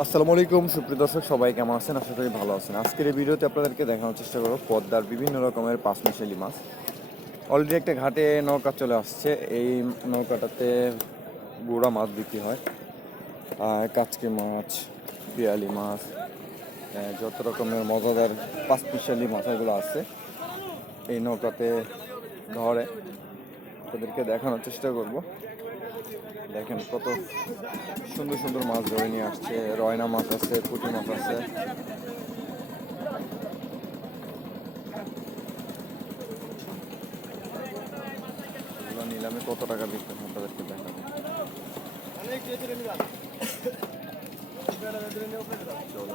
আসসালামু আলাইকুম, সুপ্রিয় দর্শক, সবাই কেমন আছেন? আশা করি ভালো আছেন। আজকের এই ভিডিওতে আপনাদেরকে দেখানোর চেষ্টা করব পদ্মার বিভিন্ন রকমের পাঁচমিশালি মাছ। অলরেডি একটা ঘাটে নৌকা চলে আসছে। এই নৌকাটাতে গুড়া মাছ বিক্রি হয়। আর কাচকি মাছ, পিয়ালি মাছ যত রকমের মজাদার পাঁচমিশালি মাছগুলো আছে এই নৌকাতে ধরে। তাদেরকে দেখানোর চেষ্টা করব। দেখেন কত সুন্দর সুন্দর মাছ ধরে নিয়ে আসছে। রয়না মাছ আছে, পুঁটি মাছ আছে। নিলামে কত টাকা বিক্রি তাদেরকে দেখাবো। চলো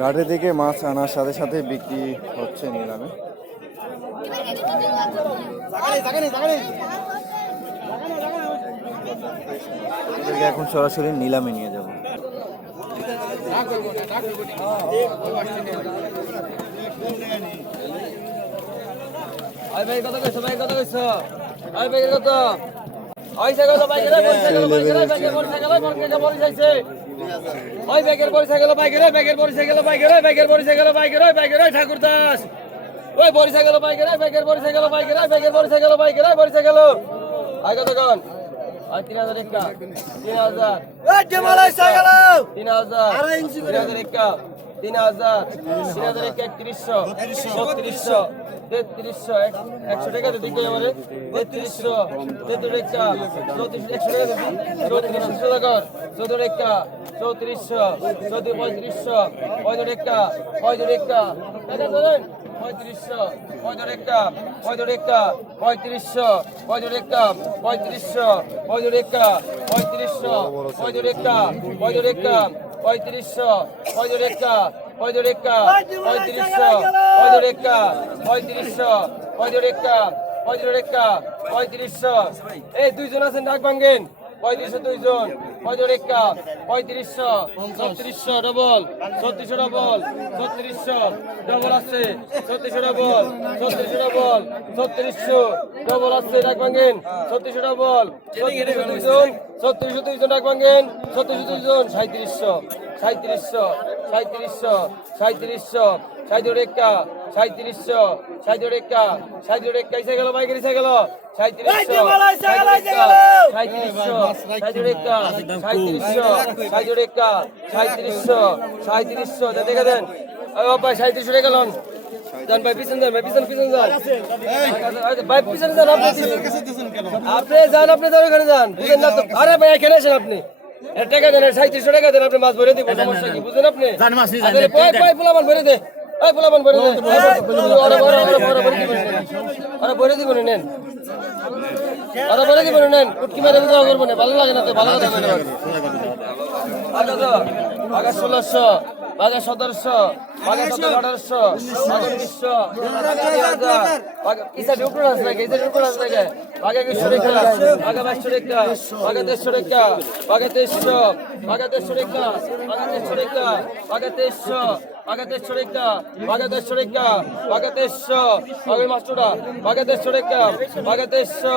ঘাটে থেকে মাছ আনার সাথে সাথে বিক্রি হচ্ছে নিলামে এখন সরাসরি নিলামে নিয়ে যাব আই ভাই কত গেলে ব্যাগের পয়সা গেল যাইছে ওই ব্যাগের পয়সা গেল ভাই গেলে ব্যাগের পয়সা গেল ভাই গেলে ব্যাগের ওই ঠাকুর দাস ওই পয়সা গেল ভাই গেলে ব্যাগের পয়সা গেল ভাই গেলে ব্যাগের পয়সা গেল ভাই গেলে। পয়সা গেল কোন? আই তিন হাজার একটা। তিন হাজার। তিন হাজার। তিন হাজার একটা। তিন হাজার তিন হাজার একত্রিশশো বত্রিশশো তেত্রিশশো, এক- একশো টাকা দিতে কি আমারে তেত্রিশশো তেত্রিশ একটা, চৌত্রিশ একশো টাকা চৌত্রিশশো টাকা চৌদ্দ একটা, চৌত্রিশশো চৌদ্দ পঁয়ত্রিশশো, পঁয়ত্রিশ একটা পঁয়ত্রিশ একটা। পঁয়ত্রিশশো, পঁয়ত্রিশ একটা পঁয়ত্রিশ একটা, পঁয়ত্রিশশো, পঁয়ত্রিশ একটা, পঁয়ত্রিশশো, পঁয়ত্রিশ একটা, পঁয়ত্রিশশো, পঁয়ত্রিশ একটা পঁয়ত্রিশ একটা পঁয়ত্রিশশো পঁয়ত্রিশ একটা পঁয়ত্রিশ একটা পঁয়ত্রিশশো পঁয়ত্রিশ একটা পঁয়ত্রিশশো পঁয়ত্রিশ একটা পঁয়ত্রিশ একটা পঁয়ত্রিশশো। এই দুইজন আছেন ডাক ভাঙ্গেন। পঁয়ত্রিশশো দুইজন পঁয়ত্রিশ একটা পঁয়ত্রিশশো, ছত্রিশশো ডবল ছত্রিশশো ডবল ছত্রিশশো ডবল আছে, ছত্রিশশো ডবল ছত্রিশশো ডবল ছত্রিশশো ডবল আছে, ডাক ভাঙ্গেন। ছত্রিশশো ডবল ছত্রিশশো দুইজন। ছত্রিশশো দুইজন ডাক ভাঙ্গেন ছত্রিশশো দুইজন সাঁত্রিশশো সাঁত্রিশশো সাঁত্রিশশো সাঁত্রিশশো সাঁত্রিশ একটা সাঁত্রিশশো সাঁত্রিশ একটা সাঁত্রিশ একটা এসে গেল বাইকের এসে গেল সাঁত্রিশশো সাঁত্রিশশো সাঁত্রিশ একটা সাঁত্রিশশো সাঁত্রিশ একটা সাঁত্রিশশো সাঁত্রিশশো দেখে দেন। ও ভাই সাঁত্রিশশো লোন যান ভাই পিছন যান ভাই পিছন পিছন যান। ভাই পিছন যান আপনি আপনি যান আপনি যান ওখানে যান। বুঝেন না তো। আরে ভাই এখানে আসেন আপনি। টাকা দেন সাঁত্রিশশো টাকা দেন আপনি মাছ ভরে দিব সমস্যা কি? বুঝেন আপনি? ভাই ভাই পোলাপান ভরে দে। এই পোলাপান ভরে দে। আরে ভরে দিব নেন। আরে ভরে দিব নেন। উটকি মেরে দেওয়া করব না ভালো লাগে না তো ভালো কথা বলে আচ্ছা আগে সতেরোশো আগে সতেরো আঠারোশো আগে উনিশশো ইসা ঢুকুন আছে নাকি ইসা ঢুকুন আছে নাকি আগে একশো রেখা আগে বাইশশো রেখা আগে দেড়শো রেখা আগে তেইশশো আগে দেড়শো রেখা আগে দেড়শো রেখা আগে তেইশশো আগে দেড়শো রেখা আগে দেড়শো রেখা আগে তেইশশো আগে মাস্টারটা আগে দেড়শো রেখা আগে তেইশশো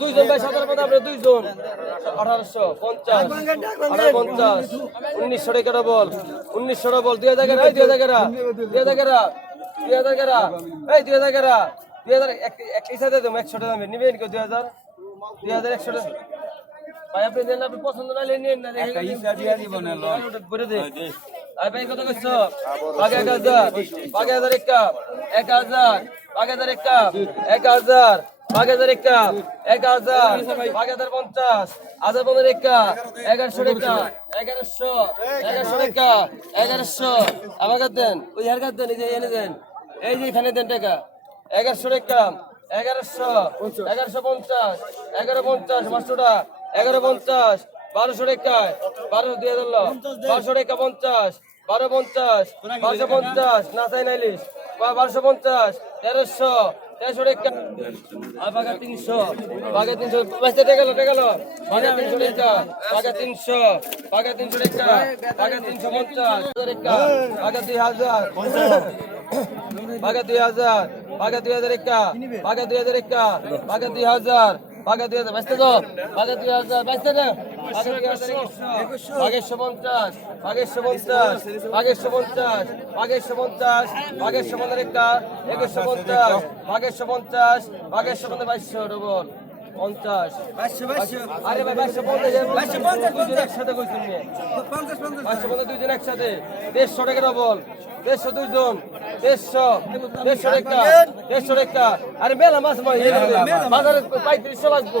দুইজন ভাই সতেরো কথা আপনি দুইজন। আঠারোশো পঞ্চাশ পঞ্চাশ উনিশশো টাকা ডবল উনিশশো ডবল দুই হাজার এই দুই হাজার দুই হাজার দুই হাজার এই দুই হাজার দুই হাজার এক এক হিসাবে দেবো একশো টাকা দামে। নিবেন কেউ দুই হাজার? দুই হাজার একশো টাকা ভাই আপনি দেন আপনি পছন্দ না নিন না বলে আই ভাই কত করছ? বাগে এক হাজার বাগে হাজার এক কাপ এক হাজার বাগে হাজার এক কাপ এক হাজার। হাজার হাজার পঞ্চাশ এগারোশো দেন এনে দেন, এই দেন পঞ্চাশ, এগারো পঞ্চাশ এগারো পঞ্চাশ, বারোশো টাকায় বারো দিয়ে দিল বারোশো টাকা পঞ্চাশ, বারো পঞ্চাশ, বারোশো পঞ্চাশ, না চাই নাইলিশ বারোশো পঞ্চাশ, তেরোশো তিনশো পাকা তিনশো গেল গেল। পাকা তিনশো রেখা পাকা তিনশো পাকা তিনশো রেখা পাকা তিনশো পঞ্চাশ। পাকা দুই হাজার পাকা দুই হাজার পাকা দুই হাজার একটা পাকা দুই হাজার একটা পাকা দুই হাজার পাকা দুই হাজার বাঁচতে তো দুই হাজার বাঁচতে না বাঘেরশো পঞ্চাশ বাঘেরশো পঞ্চাশ বাঘেরশো পঞ্চাশ বাঘেরশো পঞ্চাশ বাঘেরশো পনেরো একা একুশশো পঞ্চাশ বাঘেরশো পঞ্চাশ বাঘেরশো পনেরো বাইশশো ডবল পঞ্চাশ। আরে ভাই বাইশশো পঞ্চাশ দুজন একসাথে কইছেন নিয়ে পাঁচশো পঞ্চাশ। দুইজন একসাথে। দেড়শো টাকা ডবল দেড়শো দুইজন দেড়শো দেড়শো দেড়শো টাকা আরে মেলা মাছ বাজারে পঁয়ত্রিশশো লাগবো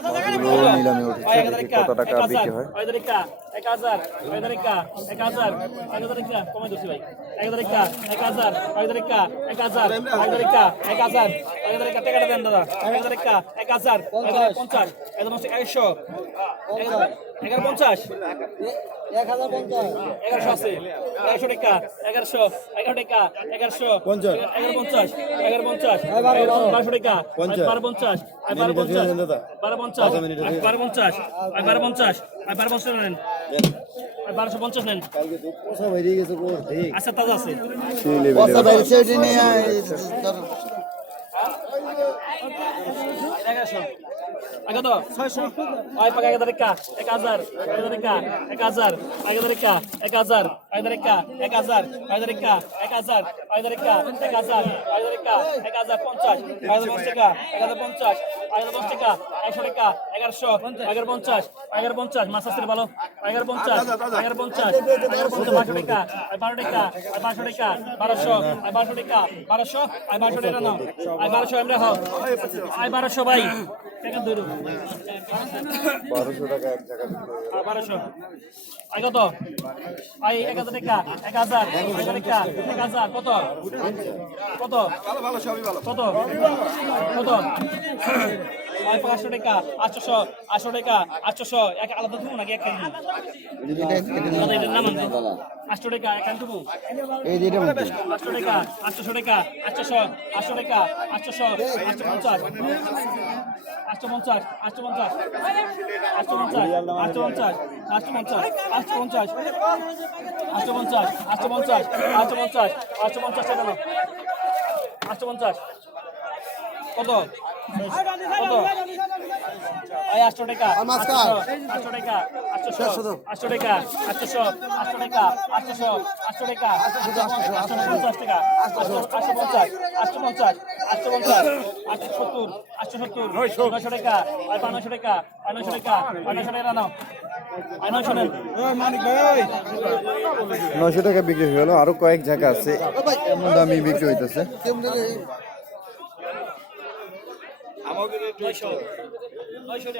নিলামে উঠেছে কত টাকা বিক্রি হয় এক হাজার এক এক হাজার এক ভাই এক এক হাজার এক এক হাজার এক হাজার এক পঞ্চাশ এক পঞ্চাশ এক আছে। এগারোশো টাকা এগারোশো এগারো টাকা এগারোশো পঞ্চাশ। এগারো পঞ্চাশ এগারো পঞ্চাশ বারোশো টাকা বারো পঞ্চাশ বারো পঞ্চাশ। বারো পঞ্চাশ বারো পঞ্চাশ বারো পঞ্চাশ। বারো পঞ্চাশ নেন। বারোশো পঞ্চাশ নেন। আচ্ছা তাজা আছে। এগারোশো। আগত ছয়শো ওই পাকা একাধারে কা এক হাজার একাধারে কা এক হাজার একাধারে কা এক হাজার একাধারে কা এক হাজার একাধারে কা এক হাজার। এক হাজার একা হাজার পঞ্চাশ টাকা এক হাজার পঞ্চাশ এগারোশো, এগারো পঞ্চাশ পঞ্চাশ ভালো পঞ্চাশ, এগারো পঞ্চাশ বারোশো বারো বারোশো বারোশো বারোশো টাকা বারোশো ভাই বারোশো। আই কত? আই এক হাজার এক হাজার এক হাজার, কত? কত? কত? কত? পাঁচশো টাকা আটশোশো আটশো টাকা আটশোশো এক আলাদা দেবো নাকি এক আটশো টাকা কেজি দেবো আটশো টাকা আটশোশো টাকা আটশোশো আটশো টাকা আটশোশো আটশো পঞ্চাশ আটশো পঞ্চাশ আটশো পঞ্চাশ আটশো পঞ্চাশ আটশো পঞ্চাশ আটশো পঞ্চাশ আটশো পঞ্চাশ আটশো পঞ্চাশ আটশো পঞ্চাশ আটশো পঞ্চাশ আটশো পঞ্চাশ টাকা আটশো পঞ্চাশ কত আটশো টাকা আটশো টাকা আটশো টাকা আটশো আটশো টাকা আটশো আটশো টাকা আটশো পঞ্চাশ টাকা আটশো আটশো পঞ্চাশ আটশো পঞ্চাশ আটশো পঞ্চাশ আটশো সত্তর আটশো সত্তর নয়শো টাকা আর পাঁচশো টাকা টাকা আর টাকা নাও। নয়শো নয়শো টাকা বিক্রি হয়ে গেল আরও কয়েক জায়গা আছে এমন দামি বিক্রি হইতেছে। নয়শো নয়শো